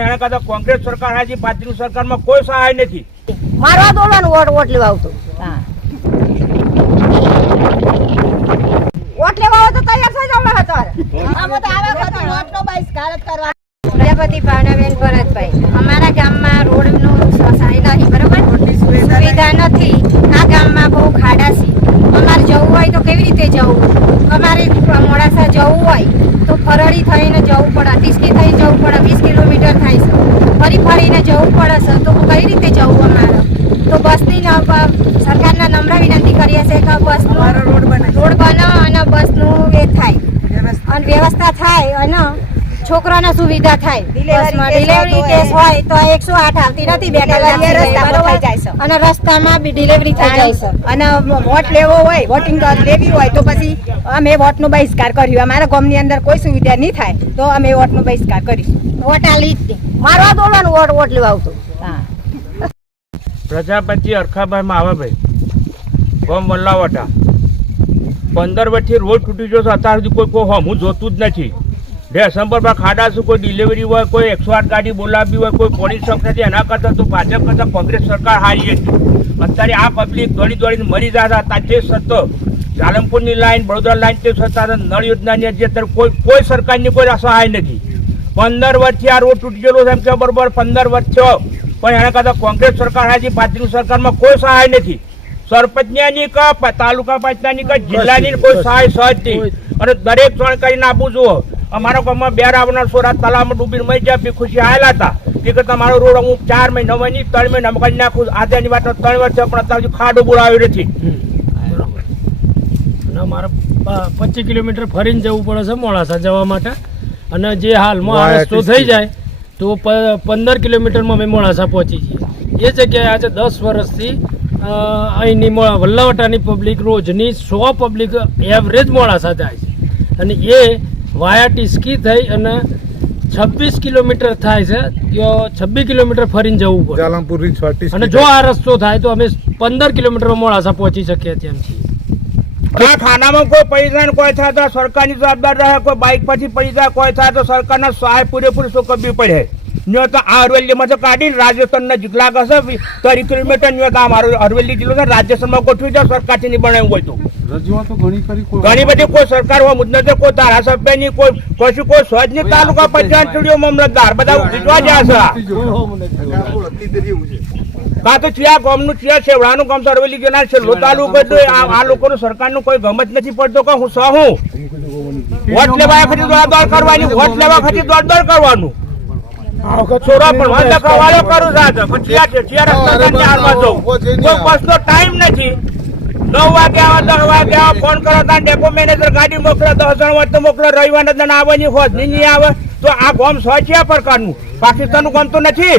એના કરતા કોંગ્રેસ સરકાર હાજી ભાજપની સરકારમાં કોઈ સહાય નથી. મારવા દોડવાનું વોટ વોટ લેવા આવતો. વોટ લેવા આવે તો તૈયાર થઈ જાવ અત્યારે આમાં તો આવા વોટ નો બાઈસ જ કરવા પ્રજાપતિ ભાવનાબેન ભરતભાઈ અમારા ગામમાં રોડનું સહાય નથી બરોબર? સુવિધા નથી. આ ગામમાં બહુ ખાડા છે. અમારે જવું હોય તો કેવી રીતે જવું? અમારે મોડાસા જવું હોય તો ફરડી થઈને જવું પડે ટીસકી થઈને જવું પડે વીસ કિલોમીટર થાય છે ફરી ફરીને જવું પડે છે તો કઈ રીતે જવું અમારે તો બસની ન- સરકારના નમ્ર વિનંતી કરીએ છીએ કે બસનો રોડ બને અને બસનું એ થાય અને વ્યવસ્થા થાય અને છોકરાને સુવિધા થાય. બસમાં ડિલિવરી કેસ હોય. તો એકસો આઠ આવતી નથી બે કલાક રસ્તા પર થઈ જાય છે. અને રસ્તામાં બી ડિલિવરી થઈ જાય છે. અને વોટ લેવો હોય વોટિંગ લેવી હોય તો પછી અમે વોટનો બહિષ્કાર કર્યો. અમારા ગામની અંદર કોઈ સુવિધા નહીં થાય તો અમે વોટનો બહિષ્કાર કરીશું. વોટ આલી જ મારવા દોડવાનું વોટ વોટ લેવા આવતું. હા. પ્રજાપતિ અરખાભાઈ માવાભાઈ ગોમ વલ્લાવટા. પંદર વર્ષથી રોડ તૂટી છે, અત્યાર સુધી કોઈ કોઈ હમું જોતું જ નથી. ડિસેમ્બરમાં ખાડા શું કોઈ ડિલિવરી હોય, કોઈ એકસો આઠ ગાડી બોલાવી હોય, કોઈ પોલીસ શક નથી, એના કરતાં તો ભાજપ કરતાં કોંગ્રેસ સરકાર હારી હતી અત્યારે આ પબ્લિક દોડી દોડીને મરી જતા હતા તે સત્તો જાલમપુરની લાઈન વડોદરા લાઈન તે છતાં નળ યોજનાની હજી અત્યારે કોઈ કોઈ સરકારની કોઈ સહાય નથી. પંદર વર્ષથી આ રોડ તૂટી ગયેલો છે, એમ કે બરોબર, પંદર વર્ષ થયો. પણ એના કરતાં કોંગ્રેસ સરકાર હાજી ભાજપની સરકારમાં કોઈ સહાય નથી. સરપંચની કે તાલુકા પંચાયતની કે જિલ્લાની કોઈ સહાય સહજ અને દરેક જાણકારીને આપું છું અમારા ગામમાં બે આવનાર સોરા તલામાં ડૂબીને મરી જાય બી ખુશી આવેલા હતા. એ તમારો મારો રોડ હું ચાર મહિના નહીં ત્રણ મહિના કરી નાખું. આજની વાત ત્રણ વર્ષ પણ અત્યાર સુધી ખાડો બોલાવ્યો નથી. અને અમારે પચીસ કિલોમીટર ફરીને જવું પડે છે મોડાસા જવા માટે. અને જે હાલમાં આ રસ્તો થઈ જાય તો પ- પંદર કિલોમીટરમાં અમે મોડાસા પહોંચી જઈએ. એ જગ્યાએ આજે દસ વર્ષથી અહીંની વલ્લાવટાની પબ્લિક રોજની સો પબ્લિક એવરેજ મોડાસા જાય છે. અને એ વાયા ટીસ્કી થઈ અને છવ્વીસ કિલોમીટર થાય છે ત્યાં છવ્વીસ કિલોમીટર ફરીને જવું પડે. જાલમપુર અને જો આ રસ્તો થાય તો અમે પંદર કિલોમીટરમાં મોડાસા પહોંચી શકીએ તેમ છીએ. આ ખાનામાં કોઈ પૈસા ને કોઈ થાય તો સરકારની જવાબદાર રહે કોઈ બાઇક પછી પૈસા કોઈ થાય તો સરકારના સહાય પૂરેપૂરી શું કરવી પડે? ન્યો તો આ અરવલ્લીમાં તો કાઢીને રાજસ્થાનના જિલ્લા કશે ત્રીસ કિલોમીટર ન્યો તો અમારો અરવલ્લી જિલ્લો છે રાજસ્થાનમાં ગોઠવી દો સરકારથી નહીં બનાવ્યું હોય તો. રજૂઆતો ઘણી કરી ઘણી બધી કોઈ સરકાર હોય મુદ્દે કોઈ ધારાસભ્યની કોઈ કશું કોઈ સ્વજની તાલુકા પંચાયત ચૂંટણીઓ મામલતદાર બધા વિજવા જ્યાં છે. કાં તો ચિયા ગામનું ચિયા છેવડાનું ગામ તો અરવલ્લી જનાર છે લો તાલુકો તો આ આ લોકોનું સરકારનું કોઈ ગમત નથી પડતો કે હું સહું. વોટ લેવા ખરી દોડ દોડ કરવાની વોટ લેવા ખરી દોડ દોડ કરવાનું. છોરા પણ કરું છે રસ્તા કોઈ બસનો ટાઈમ નથી. નવ વાગે આવા દસ વાગે આવા ફોન કરો ત્યાં ડેપો મેનેજર ગાડી મોકલે દસ જણ હોય તો મોકલે રવિવારના દિન આવવાની હોત નહીં આવે તો આ ગોમ સ્વચ્છ પ્રકારનું પાકિસ્તાનનું ગામ તો નથી?